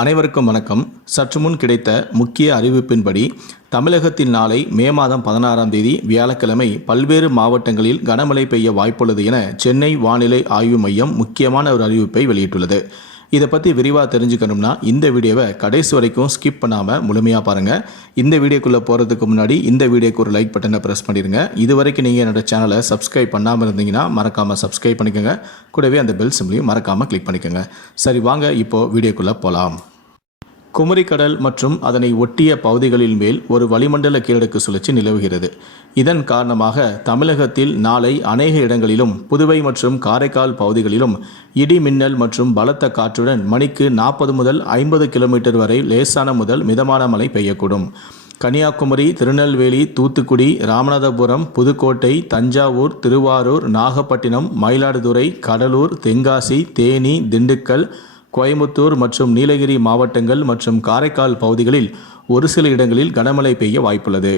அனைவருக்கும் வணக்கம். சற்று முன் கிடைத்த முக்கிய அறிவிப்பின்படி தமிழகத்தில் நாளை மே மாதம் பதினாறாம் தேதி வியாழக்கிழமை பல்வேறு மாவட்டங்களில் கனமழை பெய்ய வாய்ப்புள்ளது என சென்னை வானிலை ஆய்வு மையம் முக்கியமான ஒரு அறிவிப்பை வெளியிட்டுள்ளது. இதை பற்றி விரிவாக தெரிஞ்சுக்கணும்னா இந்த வீடியோவை கடைசி வரைக்கும் ஸ்கிப் பண்ணாமல் முழுமையாக பாருங்கள் இந்த வீடியோக்குள்ளே போகிறதுக்கு முன்னாடி இந்த வீடியோக்கு ஒரு லைக் பட்டனை ப்ரெஸ் பண்ணிடுங்க. இது வரைக்கும் நீங்கள் என்னோட சேனலை சப்ஸ்கிரைப் பண்ணாமல் இருந்தீங்கன்னா மறக்காமல் சப்ஸ்கிரைப் பண்ணிக்கோங்க. கூடவே அந்த பெல் சிம்லையும் மறக்காமல் கிளிக் பண்ணிக்கோங்க. சரி வாங்க இப்போது வீடியோக்குள்ளே போகலாம் குமரிக்கடல் மற்றும் அதனை ஒட்டிய பகுதிகளின் மேல் ஒரு வளிமண்டல கீழடுக்கு சுழற்சி நிலவுகிறது. இதன் காரணமாக தமிழகத்தில் நாளை அநேக இடங்களிலும் புதுவை மற்றும் காரைக்கால் பகுதிகளிலும் இடி மின்னல் மற்றும் பலத்த காற்றுடன் மணிக்கு நாற்பது முதல் ஐம்பது கிலோமீட்டர் வரை லேசான முதல் மிதமான மழை பெய்யக்கூடும். கன்னியாகுமரி திருநெல்வேலி தூத்துக்குடி ராமநாதபுரம் புதுக்கோட்டை தஞ்சாவூர் திருவாரூர் நாகப்பட்டினம் மயிலாடுதுறை கடலூர் தென்காசி தேனி திண்டுக்கல் கோயம்புத்தூர் மற்றும் நீலகிரி மாவட்டங்கள் மற்றும் காரைக்கால் பகுதிகளில் ஒரு சில இடங்களில் கனமழை பெய்ய வாய்ப்புள்ளது.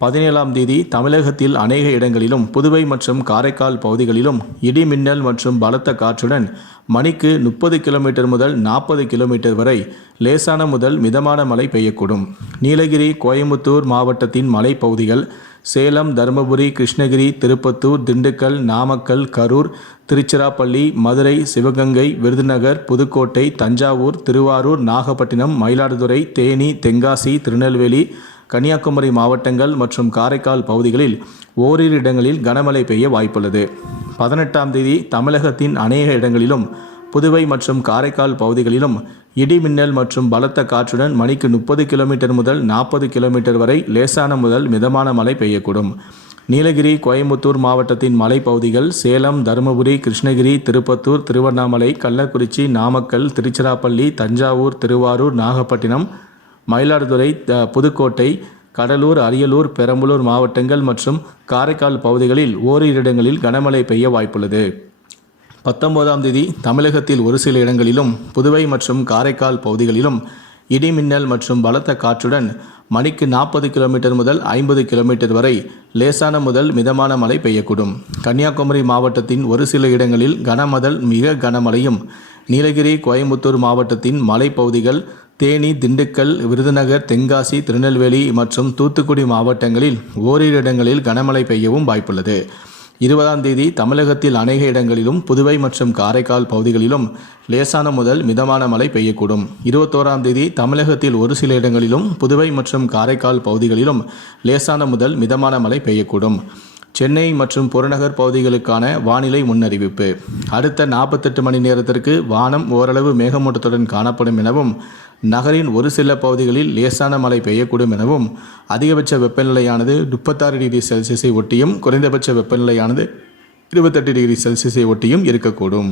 பதினேழாம் தேதி தமிழகத்தில் அநேக இடங்களிலும் புதுவை மற்றும் காரைக்கால் பகுதிகளிலும் இடி மின்னல் மற்றும் பலத்த காற்றுடன் மணிக்கு முப்பது கிலோமீட்டர் முதல் நாற்பது கிலோமீட்டர் வரை லேசான முதல் மிதமான மழை பெய்யக்கூடும். நீலகிரி கோயம்புத்தூர் மாவட்டத்தின் மலைப்பகுதிகள் சேலம் தருமபுரி கிருஷ்ணகிரி திருப்பத்தூர் திண்டுக்கல் நாமக்கல் கரூர் திருச்சிராப்பள்ளி மதுரை சிவகங்கை விருதுநகர் புதுக்கோட்டை தஞ்சாவூர் திருவாரூர் நாகப்பட்டினம் மயிலாடுதுறை தேனி தென்காசி திருநெல்வேலி கன்னியாகுமரி மாவட்டங்கள் மற்றும் காரைக்கால் பகுதிகளில் ஓரிரு இடங்களில் கனமழை பெய்ய வாய்ப்புள்ளது. பதினெட்டாம் தேதி தமிழகத்தின் அநேக இடங்களிலும் புதுவை மற்றும் காரைக்கால் பகுதிகளிலும் இடி மின்னல் மற்றும் பலத்த காற்றுடன் மணிக்கு முப்பது கிலோமீட்டர் முதல் நாற்பது கிலோமீட்டர் வரை லேசான முதல் மிதமான மழை பெய்யக்கூடும். நீலகிரி கோயம்புத்தூர் மாவட்டத்தின் மலைப்பகுதிகள் சேலம் தருமபுரி கிருஷ்ணகிரி திருப்பத்தூர் திருவண்ணாமலை கள்ளக்குறிச்சி நாமக்கல் திருச்சிராப்பள்ளி தஞ்சாவூர் திருவாரூர் நாகப்பட்டினம் மயிலாடுதுறை த- புதுக்கோட்டை கடலூர் அரியலூர் பெரம்பலூர் மாவட்டங்கள் மற்றும் காரைக்கால் பகுதிகளில் ஓரிரு இடங்களில் கனமழை பெய்ய வாய்ப்புள்ளது. பத்தொன்பதாம் தேதி தமிழகத்தில் ஒரு சில இடங்களிலும் புதுவை மற்றும் காரைக்கால் பகுதிகளிலும் இடிமின்னல் மற்றும் பலத்த காற்றுடன் மணிக்கு நாற்பது கிலோமீட்டர் முதல் ஐம்பது கிலோமீட்டர் வரை லேசான முதல் மிதமான மழை பெய்யக்கூடும். கன்னியாகுமரி மாவட்டத்தின் ஒரு சில இடங்களில் கனமதல் மிக கனமழையும் நீலகிரி கோயம்புத்தூர் மாவட்டத்தின் மலைப்பகுதிகள் தேனி திண்டுக்கல் விருதுநகர் தென்காசி திருநெல்வேலி மற்றும் தூத்துக்குடி மாவட்டங்களில் ஓரிரு இடங்களில் கனமழை பெய்யவும் வாய்ப்புள்ளது. இருபதாம் தேதி தமிழகத்தில் அநேக இடங்களிலும் புதுவை மற்றும் காரைக்கால் பகுதிகளிலும் லேசான முதல் மிதமான மழை பெய்யக்கூடும். இருபத்தோராம் தேதி தமிழகத்தில் ஒரு சில இடங்களிலும் புதுவை மற்றும் காரைக்கால் பகுதிகளிலும் லேசான முதல் மிதமான மழை பெய்யக்கூடும். சென்னை மற்றும் புறநகர் பகுதிகளுக்கான வானிலை முன்னறிவிப்பு. அடுத்த நாற்பத்தெட்டு மணி நேரத்திற்கு வானம் ஓரளவு மேகமூட்டத்துடன் காணப்படும் எனவும் நகரின் ஒரு சில பகுதிகளில் லேசான மழை பெய்யக்கூடும் எனவும் அதிகபட்ச வெப்பநிலையானது முப்பத்தாறு டிகிரி செல்சியஸை ஒட்டியும் குறைந்தபட்ச வெப்பநிலையானது இருபத்தெட்டு டிகிரி செல்சியஸை ஒட்டியும் இருக்கக்கூடும்.